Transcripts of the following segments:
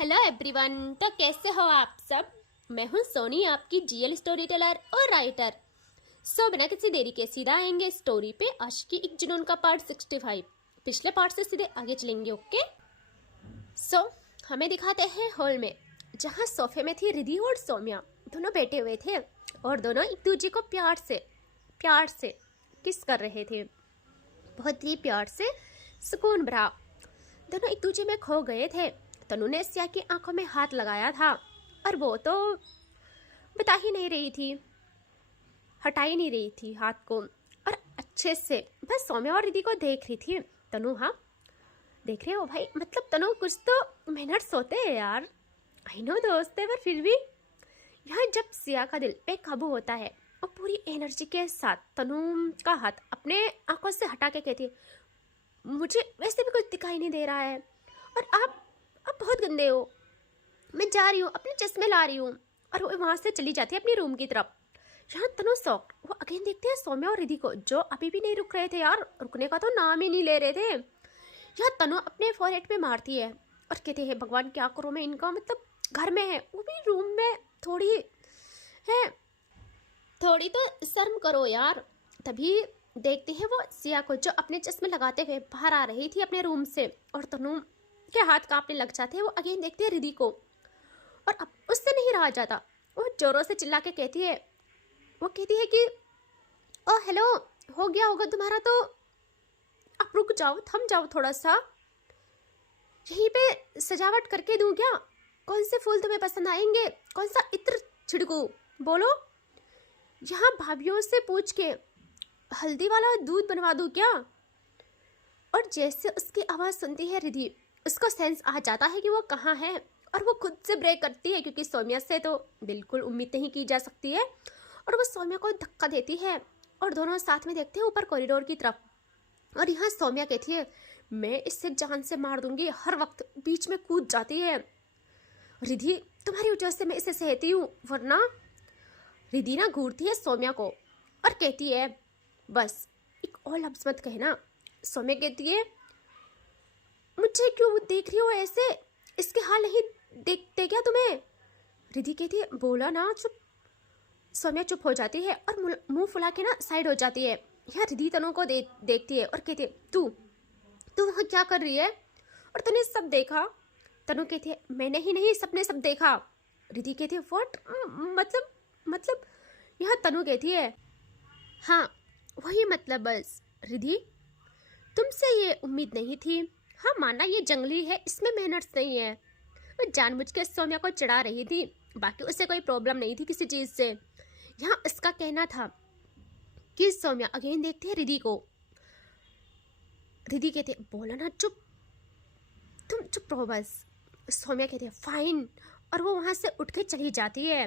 Hello everyone. तो कैसे हो आप सब। मैं हूं सोनी, आपकी जीएल स्टोरी टेलर और राइटर। बिना किसी देरी के सीधा आएंगे स्टोरी पे। आज की 1 जुनून का पार्ट 65। पिछले पार्ट से सीधे आगे चलेंगे। ओके। हमें दिखाते हैं हॉल में, जहां सोफे में थी रिद्धि और सौम्या। दोनों बैठे हुए थे और दोनों एक दूसरे को प्यार से किस कर रहे थे। बहुत ही प्यार से, सुकून भरा। दोनों एक दूसरे में खो गए थे। तनु ने सिया की आंखों में हाथ लगाया था और वो तो बता ही नहीं रही थी, हटा ही नहीं रही थी हाथ को, और अच्छे से बस सौम्या और रिद्धि को देख रही थी। तनु, हाँ देख रहे हो भाई, मतलब तनु कुछ तो मैनर्स होते हैं यार। आई नो दोस्त है, पर फिर भी यहाँ जब सिया का दिल बेकाबू होता है और पूरी एनर्जी के साथ तनु का हाथ अपने आंखों से हटा के कहती है, मुझे वैसे भी कुछ दिखाई नहीं दे रहा है और आप बहुत गंदे हो, मैं जा रही हूँ, अपने चश्मे ला रही हूँ। और वो वहाँ से चली जाती है अपनी रूम की तरफ। यहाँ तनु शॉक्ड। वो अगेन देखते हैं सौम्या और रिद्धि को, जो अभी भी नहीं रुक रहे थे यार, रुकने का तो नाम ही नहीं ले रहे थे। यहाँ तनु अपने फोरहेड पे मारती है और कहते हैं, भगवान क्या करूँ मैं इनका, मतलब घर में है वो भी रूम में, थोड़ी तो शर्म करो यार। तभी देखते हैं वो सिया को, जो अपने चश्मे लगाते हुए बाहर आ रही थी अपने रूम से, और तनु के हाथ कांपने लग जाते हैं। वो अगेन देखते हैं रिद्धि को और अब उससे नहीं रहा जाता। वो जोरों से चिल्ला के कहती है कि ओ हेलो, हो गया होगा तुम्हारा तो, अब रुक जाओ, थम जाओ थोड़ा सा, यहीं पे सजावट करके दूं क्या? कौन से फूल तुम्हें पसंद आएंगे, कौन सा इत्र छिड़कूं, बोलो। यहाँ भाभीियों से पूछ के हल्दी वाला दूध बनवा दूं क्या? और जैसे उसकी आवाज़ सुनती है रिद्धि, उसको सेंस आ जाता है कि वो कहाँ है, और वो खुद से ब्रेक करती है, क्योंकि सौम्या से तो बिल्कुल उम्मीद नहीं की जा सकती है। और वो सौम्या को धक्का देती है और दोनों साथ में देखते हैं ऊपर कॉरिडोर की तरफ। और यहाँ सौम्या कहती है, मैं इससे जान से मार दूंगी, हर वक्त बीच में कूद जाती है। रिद्धि, तुम्हारी वजह से मैं इसे सहती हूँ, वरना। रिद्धि ना घूरती है सौम्या को और कहती है, बस एक और लफ्ज़ मत कहना। सौम्या कहती है, मुझे क्यों देख रही हो ऐसे, इसके हाल नहीं देखते क्या तुम्हें? रिद्धि कहती है, बोला ना चुप। सौम्या चुप हो जाती है और मुंह फुला के ना साइड हो जाती है। यहाँ रिद्धि तनु को देखती है और कहती है, तू वहाँ क्या कर रही है? और तूने सब देखा? तनु कहती है, मैंने ही नहीं, सबने सब देखा। रिद्धि कहती है, व्हाट, मतलब। यहाँ तनु कहती है, हाँ वही मतलब, बस रिद्धि तुमसे ये उम्मीद नहीं थी। हाँ माना ये जंगली है, इसमें मेहनत नहीं है। वो जानबूझ के सौम्या को चढ़ा रही थी, बाकी उसे कोई प्रॉब्लम नहीं थी किसी चीज़ से। यहाँ इसका कहना था कि सौम्या अगेन देखती है रिद्धि को। रिद्धि कहती है, बोला ना चुप, तुम चुप रहो बस। सौम्या कहती है, फाइन, और वो वहाँ से उठ के चली जाती है।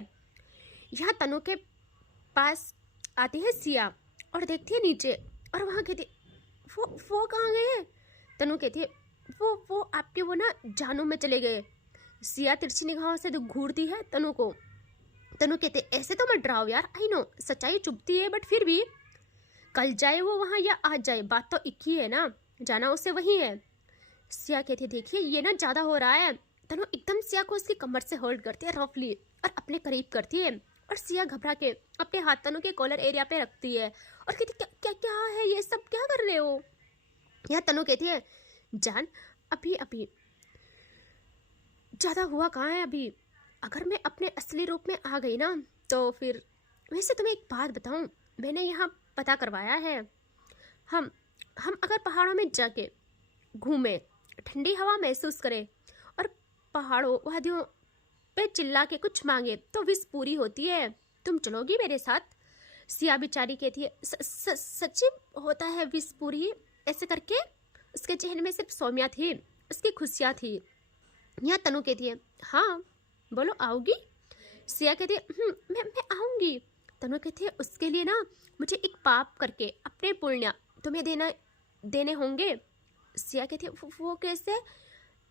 यहाँ तनु के पास आती है सिया और देखती है नीचे, और वहाँ कहती है, वो कहाँ गए? तनु कहती है, वो आपके वो ना जानू में चले गए। सिया तिरछी निगाहों से घूरती है तनु को। तनु कहते, ऐसे तो मत डराओ यार, आई नो सच्चाई चुभती है, बट फिर भी कल जाए वो वहाँ या आज जाए, बात तो एक ही है ना, जाना उसे वही है। सिया कहती है, देखिए ये ना ज़्यादा हो रहा है। तनु एकदम सिया को उसकी कमर से होल्ड करती है रफली और अपने करीब करती है, और सिया घबरा के अपने हाथ तनु के कॉलर एरिया पे रखती है और कहती, क्या है ये सब, क्या कर रहे हो? यहाँ तनु कहती है, जान अभी ज़्यादा हुआ कहाँ है अभी, अगर मैं अपने असली रूप में आ गई ना तो फिर। वैसे तुम्हें एक बात बताऊँ, मैंने यहाँ पता करवाया है, हम अगर पहाड़ों में जाके घूमें, ठंडी हवा महसूस करें और पहाड़ों वादियों पे चिल्ला के कुछ मांगे तो विश पूरी होती है। तुम चलोगी मेरे साथ? सिया बेचारी कहती है, सच्ची होता है विश पूरी? ऐसे करके उसके चेहरे में सिर्फ सौम्या थी, उसकी खुशियाँ थी। यहाँ तनु कहती है, हाँ बोलो, आओगी? सिया कहती है, मैं आऊँगी। तनु कहती है, उसके लिए ना मुझे एक पाप करके अपने पुण्य तुम्हें देने होंगे। सिया कहती है, वो कैसे,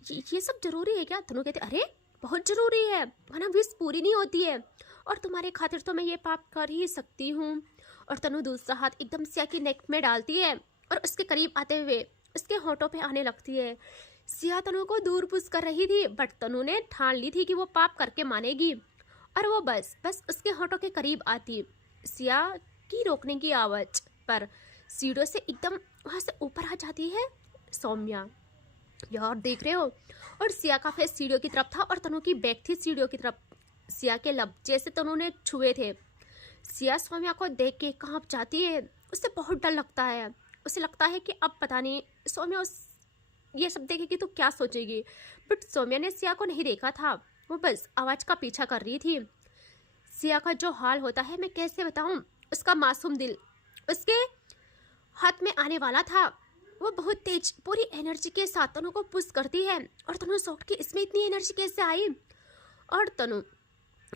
ये सब जरूरी है क्या? तनु कहती है, अरे बहुत ज़रूरी है, वरना विश पूरी नहीं होती है, और तुम्हारे खातिर तो मैं ये पाप कर ही सकती हूँ। और तनु दूसरा हाथ एकदम सिया की नेक में डालती है और उसके करीब आते हुए उसके होठों पे आने लगती है। सिया तनु को दूर पुश कर रही थी, बट तनु ने ठान ली थी कि वो पाप करके मानेगी, और वो बस उसके होठों के करीब आती। सिया की रोकने की आवाज पर सीढ़ियों से एकदम वहां से ऊपर आ जाती है सौम्या। यार देख रहे हो, और सिया का फेस सीढ़ियों की तरफ था और तनु की बैक थी सीढ़ियों की तरफ। सिया के लब जैसे तनु ने छुए थे। सिया सौम्या को देख के कांप जाती है, उसे बहुत डर लगता है। उसे लगता है कि अब पता नहीं सौम्या ये सब देखेगी तो क्या सोचेगी, बट सौम्या ने सिया को नहीं देखा था, वो बस आवाज का पीछा कर रही थी। सिया का जो हाल होता है मैं कैसे बताऊं। उसका मासूम दिल उसके हाथ में आने वाला था। वो बहुत तेज पूरी एनर्जी के साथ तनु को पुश करती है, और तनु शॉक्ड कि इसमें इतनी एनर्जी कैसे आई। और तनु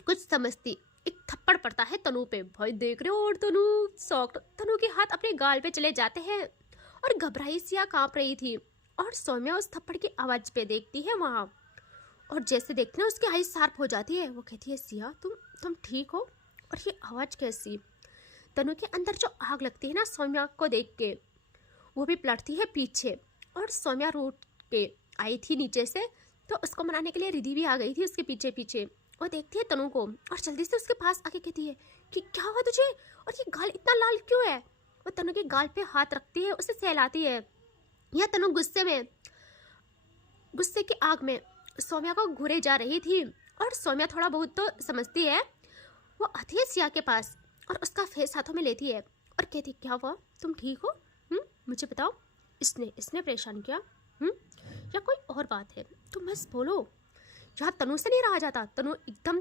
कुछ समझती, एक थप्पड़ पड़ता है तनु पे। भाई देख रहे हो, और तनु शॉक्ड। तनु के हाथ अपने गाल पे चले जाते हैं और घबराई सिया कांप रही थी। और सौम्या उस थप्पड़ की आवाज पे देखती है वहां, और जैसे देखते हैं उसकी आई शार्प हो जाती है। वो कहती है सिया तुम ठीक हो, और ये आवाज कैसी। तनु के अंदर जो आग लगती है ना सौम्या को देख के, वो भी पलटती है पीछे। और सौम्या रूट के आई थी नीचे से, तो उसको मनाने के लिए रिधि भी आ गई थी उसके पीछे पीछे। वो देखती है तनु को और जल्दी से उसके पास आके कहती है कि क्या हुआ तुझे, और ये गाल इतना लाल क्यों है। वो तनु के गाल पे हाथ रखती है, उसे सहलाती है। यह तनु गुस्से की आग में सौम्या को घूरे जा रही थी, और सौम्या थोड़ा बहुत तो समझती है। वो आती है सिया के पास और उसका फेस हाथों में लेती है और कहती क्या हुआ, तुम ठीक हो, मुझे बताओ, इसने परेशान किया, या कोई और बात है, तुम बस बोलो। यहाँ तनु से नहीं रहा जाता। तनु एकदम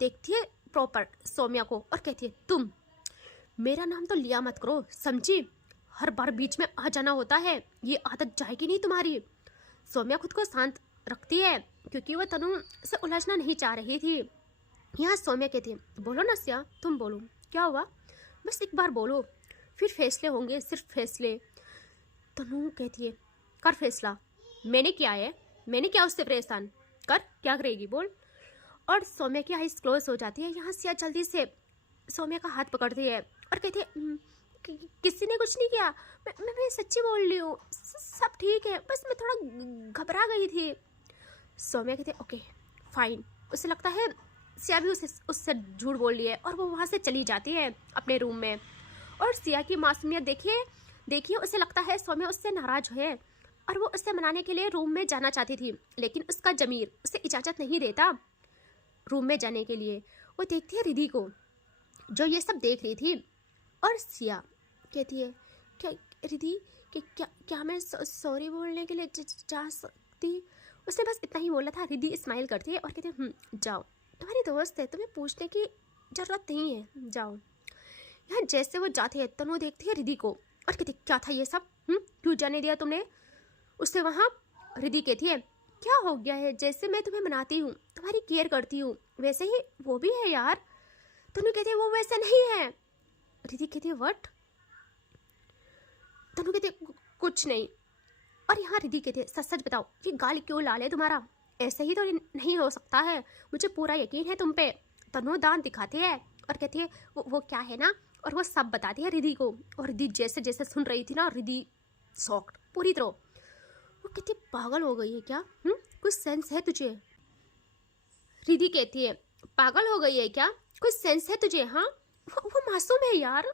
देखती है प्रॉपर सौम्या को और कहती है तुम मेरा नाम तो लिया मत करो, समझी। हर बार बीच में आ जाना होता है, ये आदत जाएगी नहीं तुम्हारी। सौम्या खुद को शांत रखती है क्योंकि वो तनु से उलझना नहीं चाह रही थी। यहाँ सौम्या कहती है बोलो ना सिया, तुम बोलो क्या हुआ, बस एक बार बोलो, फिर फैसले होंगे, सिर्फ फैसले। तनु कहती है कर फैसला, मैंने क्या उससे परेशान, कर क्या करेगी बोल। और सौम्या की आईज क्लोज हो जाती है। यहाँ सिया जल्दी से सौम्या का हाथ पकड़ती है और कहती है किसी ने कुछ नहीं किया, मैं सच्ची बोल रही हूँ, सब ठीक है, बस मैं थोड़ा घबरा गई थी। सौम्या कहती है ओके फाइन। उसे लगता है सिया भी उससे झूठ बोल रही है, और वो वहाँ से चली जाती है अपने रूम में। और सिया की मासूमियत देखिए उसे लगता है सौम्या उससे नाराज है, और वो उससे मनाने के लिए रूम में जाना चाहती थी, लेकिन उसका जमीर उसे इजाज़त नहीं देता रूम में जाने के लिए। वो देखती है रिधि को जो ये सब देख रही थी, और सिया कहती है क्या रिधि क्या मैं सॉरी बोलने के लिए जा सकती। उसने बस इतना ही बोला था। रिधि स्माइल करती है और कहती है जाओ, तुम्हारी दोस्त है, तुम्हें पूछने की जरूरत नहीं है, जाओ। यहाँ जैसे वो जाते हैं तनु देखती है रिधि को और कहती क्या था ये सब, क्यों जाने दिया तुमने उससे वहाँ। रिधि कहती है क्या हो गया है, जैसे मैं तुम्हें मनाती हूँ, तुम्हारी केयर करती हूँ, वैसे ही वो भी है यार। तनु कहती है वो वैसे नहीं है। रिधि कहती है व्हाट। तनु कहती है कुछ नहीं। और यहाँ रिधि कहती है सच सच बताओ ये गाल क्यों लाल है तुम्हारा, ऐसे ही तो नहीं हो सकता है, मुझे पूरा यकीन है तुम पे। तनु दांत दिखाती है और कहती है वो क्या है ना, और वो सब बताती है रिधि को। और रिधि जैसे जैसे सुन रही थी ना, रिधि शॉक्ड पूरी तरह। वो कहती है पागल हो गई है क्या, कुछ सेंस है तुझे। रिधि कहती है पागल हो गई है क्या, कुछ सेंस है तुझे। हाँ वो मासूम है यार,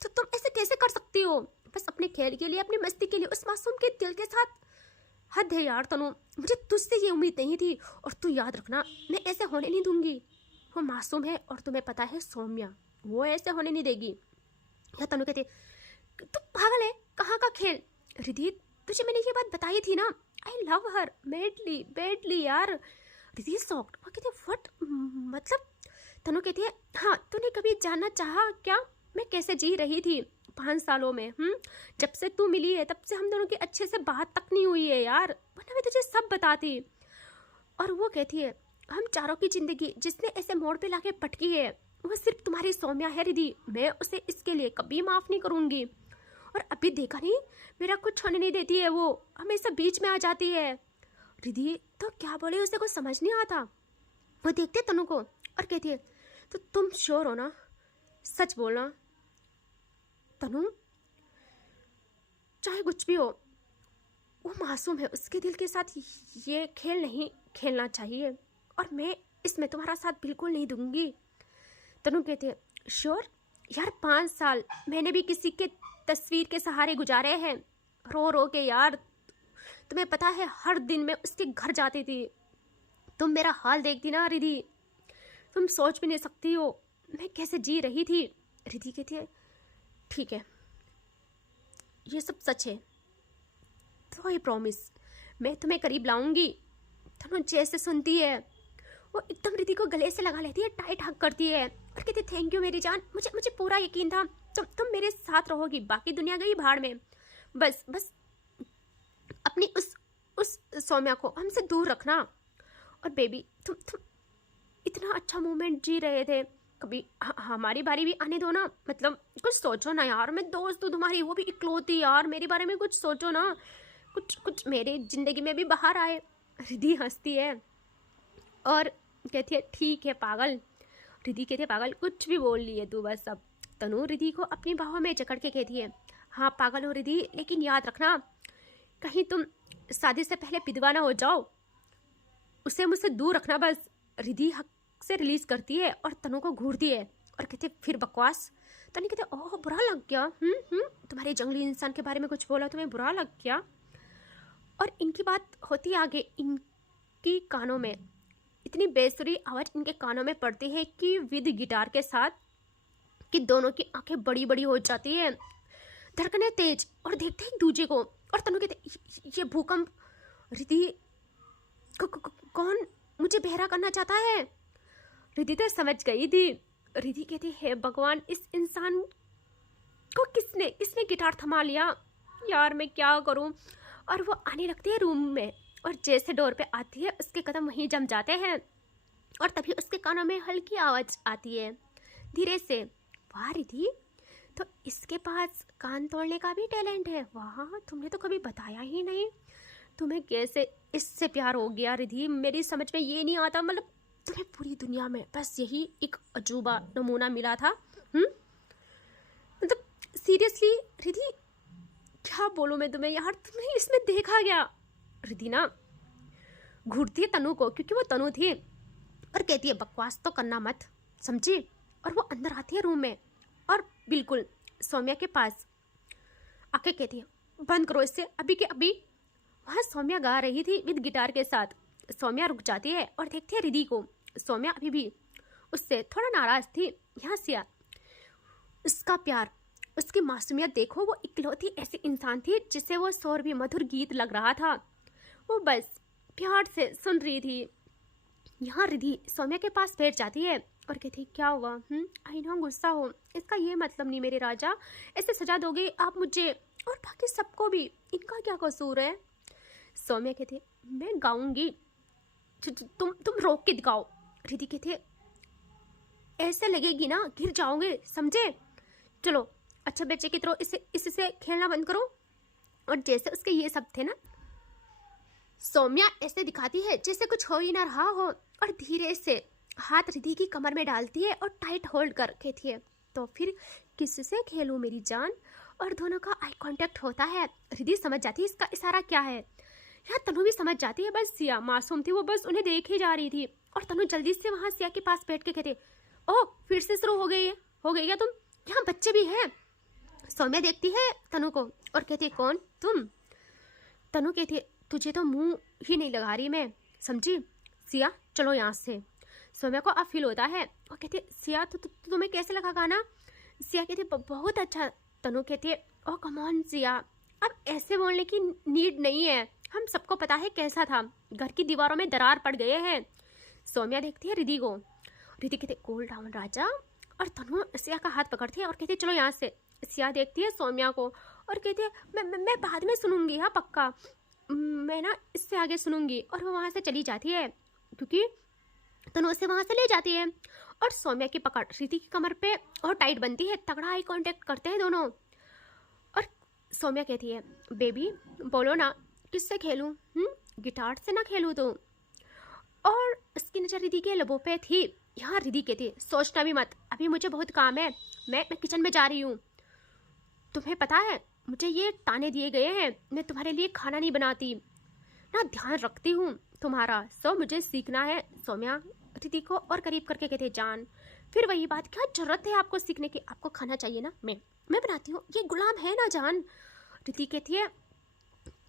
तो तुम ऐसे कैसे कर सकती हो, बस अपने खेल के लिए, अपनी मस्ती के लिए, उस मासूम के दिल के साथ। हद है यार तनु, मुझे तुझसे ये उम्मीद नहीं थी, और तू याद रखना मैं ऐसे होने नहीं दूंगी। वो मासूम है और तुम्हें पता है सौम्या, वो ऐसे होने नहीं देगी। या तनु कहती तू पागल है, कहाँ का खेल। रिधि तुझे मैंने ये बात बताई थी ना, आई लव हर बैडली यार। रिधि शॉक्ड, वो कहती व्हाट, मतलब। तनु कहती है हाँ तूने कभी जानना चाहा क्या मैं कैसे जी रही थी 5 सालों में। जब से तू मिली है तब से हम दोनों की अच्छे से बात तक नहीं हुई है यार, वरना मैं तुझे सब बताती। और वो कहती है हम चारों की जिंदगी जिसने ऐसे मोड़ पे लाके पटकी है वो सिर्फ तुम्हारी सौम्या है रिधि, मैं उसे इसके लिए कभी माफ नहीं करूंगी। और अभी देखा नहीं मेरा कुछ होने नहीं देती है, वो हमेशा बीच में आ जाती है। रिधि तो क्या बोले उसे कुछ समझ नहीं आता। वो देखते तनु को और कहती है तो तुम श्योर हो ना, सच बोलना। तनु चाहे कुछ भी हो वो मासूम है, उसके दिल के साथ ये खेल नहीं खेलना चाहिए, और मैं इसमें तुम्हारा साथ बिल्कुल नहीं दूंगी। तनु कहती है श्योर यार, 5 साल मैंने भी किसी के तस्वीर के सहारे गुजारे हैं, रो रो के यार। तुम्हें पता है हर दिन मैं उसके घर जाती थी, तुम मेरा हाल देखती ना रिधि, तुम सोच भी नहीं सकती हो मैं कैसे जी रही थी। रिधि कहती है ठीक है, ये सब सच है, तो आई प्रॉमिस मैं तुम्हें करीब लाऊंगी। तनु जैसे सुनती है वो एकदम रिधि को गले से लगा लेती है, टाइट हग करती है और कहती है थैंक यू मेरी जान, मुझे पूरा यकीन था तुम मेरे साथ रहोगी, बाकी दुनिया गई भाड़ में, बस अपनी उस सौम्या को हमसे दूर रखना। और बेबी तुम इतना अच्छा मोमेंट जी रहे थे, कभी हमारी बारी भी आने दो ना, मतलब कुछ सोचो ना यार, मैं दोस्त हूँ तुम्हारी, वो भी इकलौती यार, मेरी बारे में कुछ सोचो ना, कुछ मेरे जिंदगी में भी बाहर आए। रिधि हंसती है और कहती है ठीक है पागल। रिधि कहती है पागल कुछ भी बोल ली है तू बस अब। तनु रिधि को अपनी बाहों में जकड़ के कहती है हाँ पागल हो रिधि, लेकिन याद रखना कहीं तुम शादी से पहले विधवा ना हो जाओ, उसे मुझसे दूर रखना बस। रिधि हक से रिलीज करती है और तनु को घूरती है और कहते फिर बकवास। तनु कहते ओह बुरा लग गया, तुम्हारे जंगली इंसान के बारे में कुछ बोला तुम्हें बुरा लग गया। और इनकी बात होती आगे, इनकी कानों में इतनी बेसुरी आवाज इनके कानों में पड़ती है कि विद गिटार के साथ कि दोनों की आंखें बड़ी बड़ी हो जाती है, धड़कने तेज, और देखते एक दूसरे को। और तनु कहते ये भूकंप, रिधि कौन मुझे बहरा करना चाहता है। रिधि तो समझ गई थी। रिधि कहती है भगवान इस इंसान को किसने गिटार थमा लिया यार, मैं क्या करूं। और वो आने लगती है रूम में, और जैसे डोर पे आती है उसके कदम वहीं जम जाते हैं, और तभी उसके कानों में हल्की आवाज आती है धीरे से, वाह रिधि तो इसके पास कान तोड़ने का भी टैलेंट है, वाह तुमने तो कभी बताया ही नहीं, तुम्हें कैसे इससे प्यार हो गया रिधि, मेरी समझ में ये नहीं आता, मतलब तुम्हें पूरी दुनिया में बस यही एक अजूबा नमूना मिला था। मतलब सीरियसली रिधि क्या बोलूं मैं तुम्हें यार, तुम्हें इसमें देखा गया। रिधि ना घूरती है तनु को, क्योंकि वो तनु थी, और कहती है बकवास तो करना मत, समझी। और वो अंदर आती है रूम में और बिल्कुल सौम्या के पास आके कहती है बंद करो इसे अभी के अभी। वहाँ सौम्या गा रही थी विद गिटार के साथ। सौम्या रुक जाती है और देखती है रिधि को। सौम्या अभी भी उससे थोड़ा नाराज थी। यहाँ सिया उसका प्यार, उसकी मासूमियत देखो, वो इकलौती ऐसी इंसान थी जिसे वो शोर भी मधुर गीत लग रहा था, वो बस प्यार से सुन रही थी। यहाँ रिधि सौम्या के पास बैठ जाती है और कहती क्या हुआ, आई नो गुस्सा हो, इसका ये मतलब नहीं मेरे राजा, ऐसे सजा दोगे आप मुझे और बाकी सबको भी, इनका क्या कसूर है। सौम्या कहती मैं गाऊंगी, तुम रोक के दिखाओ। रिधि कहती ऐसे लगेगी ना गिर जाओगे, समझे, चलो अच्छा बच्चे की तरह इससे खेलना बंद करो। और जैसे उसके ये सब थे ना, सौम्या ऐसे दिखाती है जैसे कुछ हो ही ना रहा हो, और धीरे से हाथ रिधि की कमर में डालती है और टाइट होल्ड कर कहती है तो फिर किससे खेलूं मेरी जान। और दोनों का आई कांटेक्ट होता है। रिधि समझ जाती है इसका इशारा क्या है। यहाँ तनु भी समझ जाती है, बस सिया मासूम थी, वो बस उन्हें देख ही जा रही थी। और तनु जल्दी से वहाँ सिया के पास बैठ के कहते ओह फिर से शुरू हो गई क्या तुम, यहाँ बच्चे भी हैं। सौम्या देखती है तनु को और कहती है कौन तुम। तनु कहती है तुझे तो मुंह ही नहीं लगा रही मैं, समझी, सिया चलो यहाँ से। सौम्या को अब फील होता है और कहती है सिया तुम्हें कैसे लगा गाना। सिया कहती है बहुत अच्छा। तनु कहती है ओह कम ऑन सिया, अब ऐसे बोलने की नीड नहीं है, हम सबको पता है कैसा था, घर की दीवारों में दरार पड़ गए हैं। सौम्या देखती है रिधि को। रिधि कहती है कूल डाउन राजा। और तनु सिया का हाथ पकड़ती है और कहती है चलो यहाँ से। सिया देखती है सौम्या को और कहती है मैं बाद में सुनूंगी, हाँ पक्का, मैं ना इससे आगे सुनूंगी। और वो वहाँ से चली जाती है क्योंकि तनु उसे वहाँ से ले जाती है। और सौम्या की पकड़ रिधि की कमर पे और टाइट बनती है, तगड़ा आई कांटेक्ट करते हैं दोनों। और सौम्या कहती है बेबी बोलो ना किससे खेलूं, गिटार से ना खेलूं तो। और उसकी नजर रिधि के लबों पे थी। यहाँ रिधि कहती है सोचना भी मत, अभी मुझे बहुत काम है, मैं किचन में जा रही हूँ। तुम्हें पता है मुझे ये ताने दिए गए हैं, मैं तुम्हारे लिए खाना नहीं बनाती, ना ध्यान रखती हूँ तुम्हारा, सो मुझे सीखना है। सौम्या रिद्धि को और करीब करके कहते, जान फिर वही बात, क्या जरूरत है आपको सीखने की, आपको खाना चाहिए ना, मैं बनाती हूँ, ये गुलाम है ना जान। रिद्धि कहती है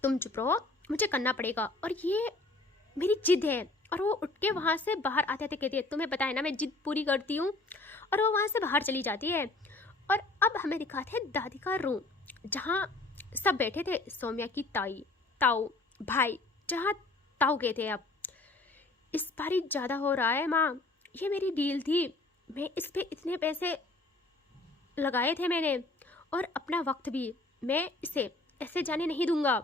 तुम चुप रहो, मुझे करना पड़ेगा और ये मेरी जिद है। और वो उठ के वहाँ से बाहर आते थे, कहती है तुम्हें पता है ना मैं जिद पूरी करती हूँ। और वो वहाँ से बाहर चली जाती है। और अब हमें दिखाते हैं दादी का रूम, जहाँ सब बैठे थे, सौम्या की ताई, ताऊ, भाई, जहाँ ताऊ कहते हैं अब इस बारी ज़्यादा हो रहा है माँ, ये मेरी डील थी, मैं इस पे इतने पैसे लगाए थे मैंने और अपना वक्त भी, मैं इसे ऐसे जाने नहीं दूंगा।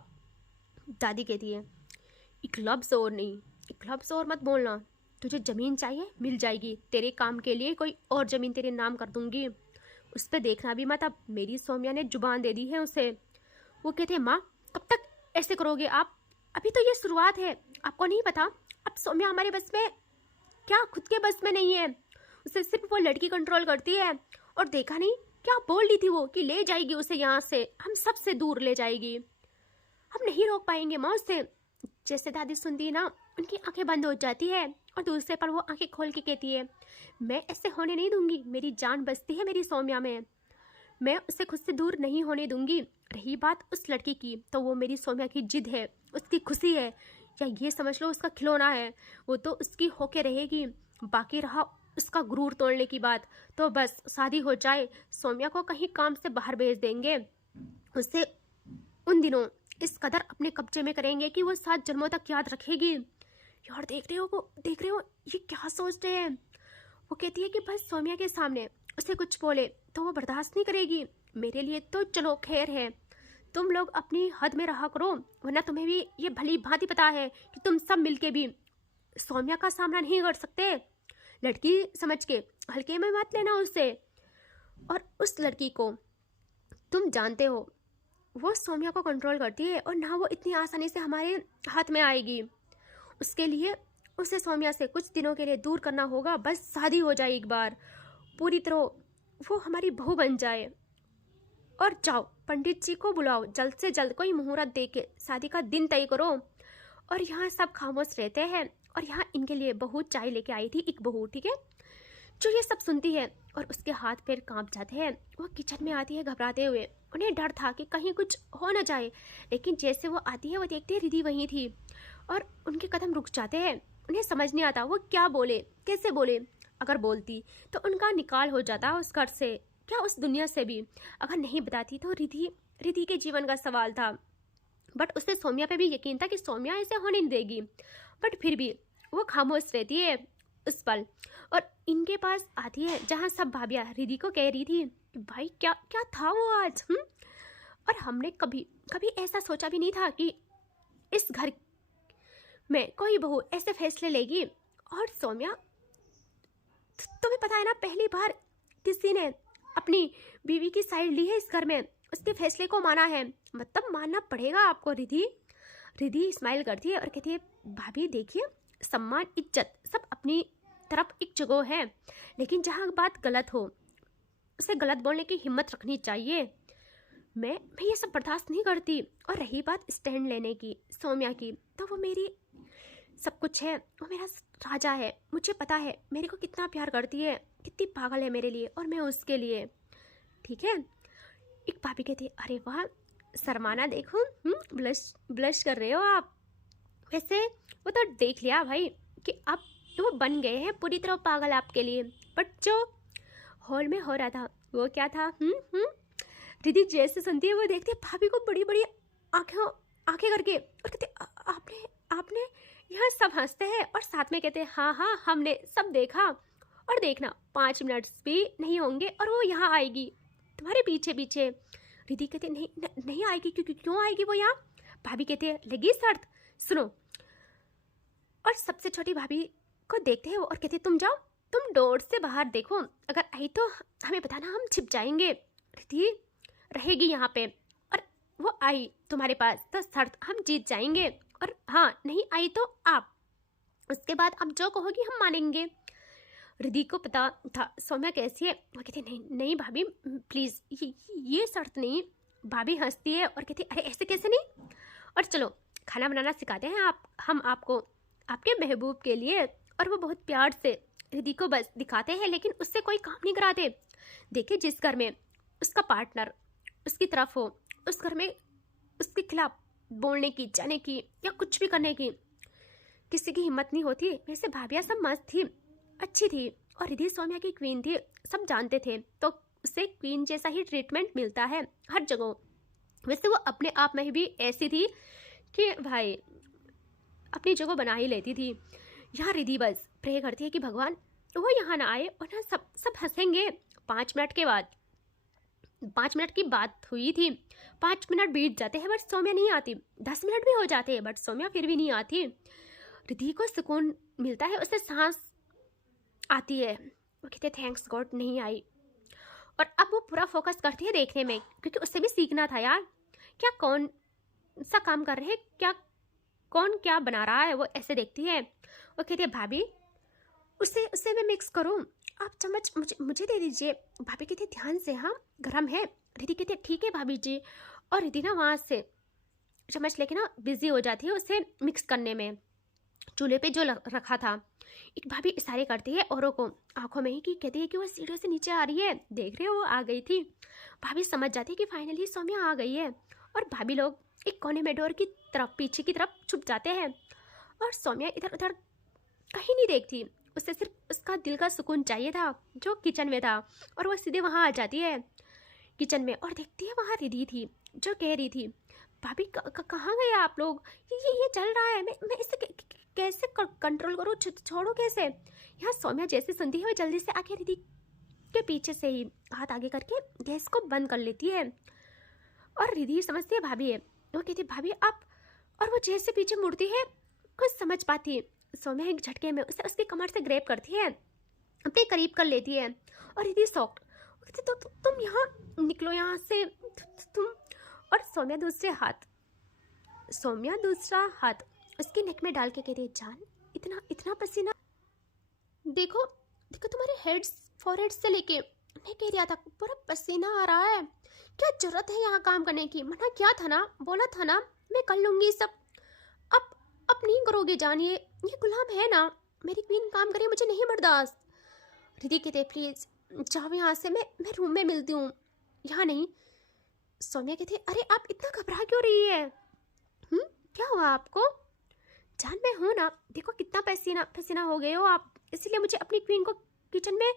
दादी कहती है एक लफ्ज़ और नहीं, एक लफ्ज़ और मत बोलना, तुझे ज़मीन चाहिए मिल जाएगी, तेरे काम के लिए कोई और ज़मीन तेरे नाम कर दूंगी, उस पर देखना भी मत। अब मेरी सौम्या ने जुबान दे दी है उसे। वो कहते हैं माँ कब तक ऐसे करोगे आप, अभी तो ये शुरुआत है, आपको नहीं पता अब सौम्या हमारे बस में, क्या खुद के बस में नहीं है, उसे सिर्फ वो लड़की कंट्रोल करती है। और देखा नहीं क्या बोल रही थी वो कि ले जाएगी उसे यहाँ से, हम सबसे दूर ले जाएगी, हम नहीं रोक पाएंगे माँ उससे। जैसे दादी सुनती है ना, उनकी आंखें बंद हो जाती है और दूसरे पर वो आंखें खोल के कहती है मैं ऐसे होने नहीं दूंगी, मेरी जान बसती है मेरी सौम्या में, मैं उसे खुद से दूर नहीं होने दूंगी। रही बात उस लड़की की, तो वो मेरी सौम्या की जिद है, उसकी खुशी है, या ये समझ लो उसका खिलौना है, वो तो उसकी होके रहेगी। बाकी रहा उसका गुरूर तोड़ने की बात, तो बस शादी हो जाए, सौम्या को कहीं काम से बाहर भेज देंगे, उसे उन दिनों इस कदर अपने कब्जे में करेंगे कि वो 7 जन्मों तक याद रखेगी। यार देख रहे हो ये क्या सोच रहे हैं। वो कहती है कि बस सौम्या के सामने उसे कुछ बोले तो वो बर्दाश्त नहीं करेगी। मेरे लिए तो चलो खैर है, तुम लोग अपनी हद में रहा करो, वरना तुम्हें भी ये भली भांति पता है कि तुम सब मिलके भी सौम्या का सामना नहीं कर सकते। लड़की समझ के हल्के में मत लेना उससे। और उस लड़की को तुम जानते हो, वो सौम्या को कंट्रोल करती है और ना वो इतनी आसानी से हमारे हाथ में आएगी। उसके लिए उसे सौम्या से कुछ दिनों के लिए दूर करना होगा, बस शादी हो जाए एक बार, पूरी तरह वो हमारी बहू बन जाए। और जाओ पंडित जी को बुलाओ, जल्द से जल्द कोई मुहूर्त दे के शादी का दिन तय करो। और यहाँ सब खामोश रहते हैं। और यहाँ इनके लिए बहू चाय लेके आई थी, एक बहू, ठीक है, जो ये सब सुनती है और उसके हाथ पैर कांप जाते हैं। वो किचन में आती है घबराते हुए, उन्हें डर था कि कहीं कुछ हो न जाए, लेकिन जैसे वो आती है वो देखती है रिद्धि वहीं थी और उनके कदम रुक जाते हैं। उन्हें समझ नहीं आता वो क्या बोले, कैसे बोले। अगर बोलती तो उनका निकाल हो जाता उस घर से, क्या उस दुनिया से भी। अगर नहीं बताती तो रिद्धि के जीवन का सवाल था। बट उसे सौम्या पे भी यकीन था कि सौम्या ऐसे होने नहीं देगी, बट फिर भी वो खामोश रहती है उस पल। और इनके पास आती है जहाँ सब भाभियाँ रिद्धि को कह रही थी कि भाई क्या क्या था वो आज। और हमने कभी कभी ऐसा सोचा भी नहीं था कि इस घर में कोई बहू ऐसे फैसले लेगी। और सौम्या, तुम्हें पता है ना, पहली बार किसी ने अपनी बीवी की साइड ली है इस घर में, उसके फैसले को माना है, मतलब मानना पड़ेगा आपको। रिद्धि स्माइल करती है और कहती है भाभी देखिए, सम्मान इज्जत सब अपनी तरफ एक जगह है, लेकिन जहाँ बात गलत हो उसे गलत बोलने की हिम्मत रखनी चाहिए। मैं ये सब बर्दाश्त नहीं करती। और रही बात स्टैंड लेने की सौम्या की, तो वो मेरी सब कुछ है, वो मेरा राजा है, मुझे पता है मेरे को कितना प्यार करती है, कितनी पागल है मेरे लिए और मैं उसके लिए, ठीक है। एक भाभी कहती है अरे वाह शर्माना देखो, ब्लश कर रहे हो आप। वैसे वो तो देख लिया भाई कि अब वो बन गए हैं पूरी तरह पागल आपके लिए, बट जो हॉल में हो रहा था वो क्या था। रिद्धि जैसे सुनती है वो देखती है भाभी को बड़ी बड़ी आंखें करके और कहते आपने यह सब हंसते हैं और साथ में कहते हैं हाँ हमने सब देखा, और देखना 5 मिनट भी नहीं होंगे और वो यहाँ आएगी तुम्हारे पीछे पीछे। रिद्धि कहते नहीं आएगी, क्यों आएगी वो यहाँ। भाभी कहते हैं लगी शर्त, सुनो। और सबसे छोटी भाभी को देखते हैं वो और कहते तुम जाओ, तुम डोर से बाहर देखो, अगर आई तो हमें बताना, हम छिप जाएंगे। रिद्धि रहेगी यहाँ पे, और वो आई तुम्हारे पास तो शर्त हम जीत जाएंगे, और हाँ नहीं आई तो आप, उसके बाद अब जो कहोगी हम मानेंगे। रिद्धि को पता था सौम्या कैसी है, वो कहती नहीं भाभी प्लीज़ ये शर्त नहीं, भाभी हंसती है और कहती है अरे ऐसे कैसे नहीं, और चलो खाना बनाना सिखाते हैं हम आपको आपके महबूब के लिए। और वो बहुत प्यार से रिद्धि को बस दिखाते हैं, लेकिन उससे कोई काम नहीं कराते। देखिए जिस घर में उसका पार्टनर उसकी तरफ हो, उस घर में उसके खिलाफ बोलने की, जाने की या कुछ भी करने की किसी की हिम्मत नहीं होती। वैसे भाभियाँ सब मस्त थी, अच्छी थी, और रिद्धि सौम्या की क्वीन थी, सब जानते थे, तो उसे क्वीन जैसा ही ट्रीटमेंट मिलता है हर जगह। वैसे वो अपने आप में भी ऐसी थी कि भाई अपनी जगह बना ही लेती थी। यहाँ रिद्धि बस प्रे करती है कि भगवान वो यहाँ ना आए, और ना सब सब हंसेंगे। 5 मिनट के बाद, 5 मिनट की बात हुई थी, 5 मिनट बीत जाते हैं बट सौम्या नहीं आती। 10 मिनट भी हो जाते हैं बट सौम्या फिर भी नहीं आती। रिद्धि को सुकून मिलता है, उसे सांस आती है, वो कहते थैंक्स गॉड नहीं आई। और अब वो पूरा फोकस करती है देखने में, क्योंकि उससे भी सीखना था यार, क्या कौन सा काम कर रहे हैं, क्या कौन क्या बना रहा है, वो ऐसे देखती है। वो कहती है भाभी उससे उससे मैं मिक्स करूं, आप चम्मच मुझे दे दीजिए। भाभी कहती ध्यान से, हाँ गरम है। रिद्धि कहती ठीक है भाभी जी। और रिद्धि ना वहाँ से चम्मच लेके ना बिजी हो जाती है उसे मिक्स करने में, चूल्हे पे जो रखा था। एक भाभी इशारे करती है औरों को आंखों में ही, कि कहती है कि वो सीढ़ियों से नीचे आ रही है, देख रहे हो वो आ गई थी। भाभी समझ जाती है कि फाइनली सौम्या आ गई है, और भाभी लोग एक कोने में डोर की तरफ पीछे की तरफ छुप जाते हैं। और सौम्या इधर उधर कहीं नहीं देखती, उसे सिर्फ उसका दिल का सुकून चाहिए था जो किचन में था। और वो सीधे वहाँ आ जाती है किचन में, और देखती है वहाँ रिद्धि थी जो कह रही थी भाभी कहाँ गए आप लोग, ये चल रहा है, मैं इसे कैसे कंट्रोल करूँ, छोड़ो कैसे। यहाँ सौम्या जैसे सुनती है वो जल्दी से आके रिद्धि के पीछे से ही हाथ आगे करके गैस को बंद कर लेती है। और रिद्धि समझती है भाभी है, वो कहती भाभी आप, और वो जैसे पीछे मुड़ती है कुछ समझ पाती है। सौम्या एक झटके में उसे उसकी कमर से ग्रैब करती है, अपने करीब कर लेती है। और रिद्धि शॉक्ड, तो तुम यहाँ निकलो यहाँ से, तुम। और सौम्या दूसरा हाथ उसकी नेक में डाल के कहती है जान इतना पसीना, देखो तुम्हारे हेड्स फॉरहेड से लेके नेक एरिया तक पूरा पसीना आ रहा है, क्या जरूरत है यहाँ काम करने की, मना क्या था ना, बोला था ना मैं कर लूंगी सब। अब नहीं करोगे जान, ये गुलाम है ना, मेरी क्वीन काम करे, मुझे नहीं बर्दाश्त। रिद्धि कहते प्लीज जाओ यहाँ से, मैं रूम में मिलती हूँ, यहाँ नहीं। सौम्या कहते अरे आप इतना घबरा क्यों रही है, क्या हुआ आपको जान, मैं हूँ ना, देखो कितना पसीना हो गए हो आप, इसीलिए मुझे अपनी क्वीन को किचन में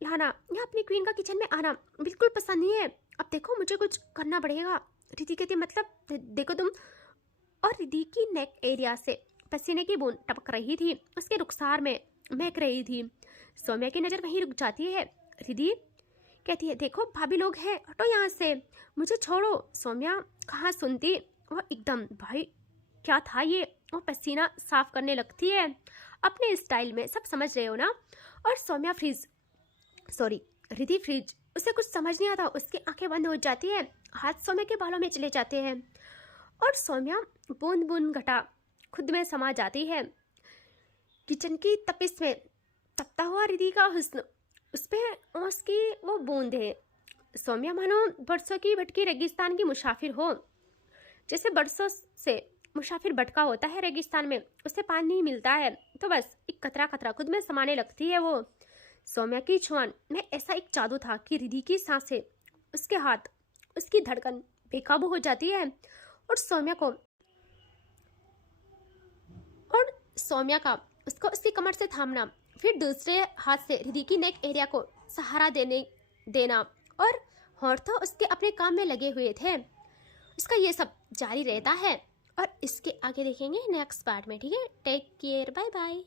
लाना या अपनी क्वीन का किचन में आना बिल्कुल पसंद नहीं है। अब देखो मुझे कुछ करना पड़ेगा। रिद्धि कहती मतलब देखो तुम। और रिद्धि की नेक एरिया से पसीने की बूंद टपक रही थी, उसके रुखसार में महक रही थी। सौम्या की नज़र वहीं रुक जाती है। रिद्धि कहती है देखो भाभी लोग हैं, हटो यहाँ से, मुझे छोड़ो। सौम्या कहाँ सुनती, वो एकदम भाई क्या था ये, वो पसीना साफ करने लगती है अपने स्टाइल में, सब समझ रहे हो ना। और सौम्या रिद्धि फ्रीज, उसे कुछ समझ नहीं आता, उसकी आंखें बंद हो जाती है, हाथ सौम्या के बालों में चले जाते हैं, और सौम्या बूंद बूंद घटा खुद में समा जाती है। किचन की तपिश में तपता हुआ रिद्धि का हुस्न, उस पर उसकी वो बूंद है। सौम्या मानो बरसों की भटकी रेगिस्तान की मुसाफिर हो, जैसे बरसों से मुसाफिर भटका होता है रेगिस्तान में, उसे पानी नहीं मिलता है तो बस एक कतरा कतरा खुद में समाने लगती है वो। सौम्या की छुआन में ऐसा एक जादू था कि रिद्धि की सांसें, उसके हाथ, उसकी धड़कन बेकाबू हो जाती है। और सौम्या का उसको उसकी कमर से थामना, फिर दूसरे हाथ से रिद्धि की नेक एरिया को सहारा देना, और होठों उसके अपने काम में लगे हुए थे। इसका ये सब जारी रहता है, और इसके आगे देखेंगे नेक्स्ट पार्ट में। ठीक है, टेक केयर, बाय बाय।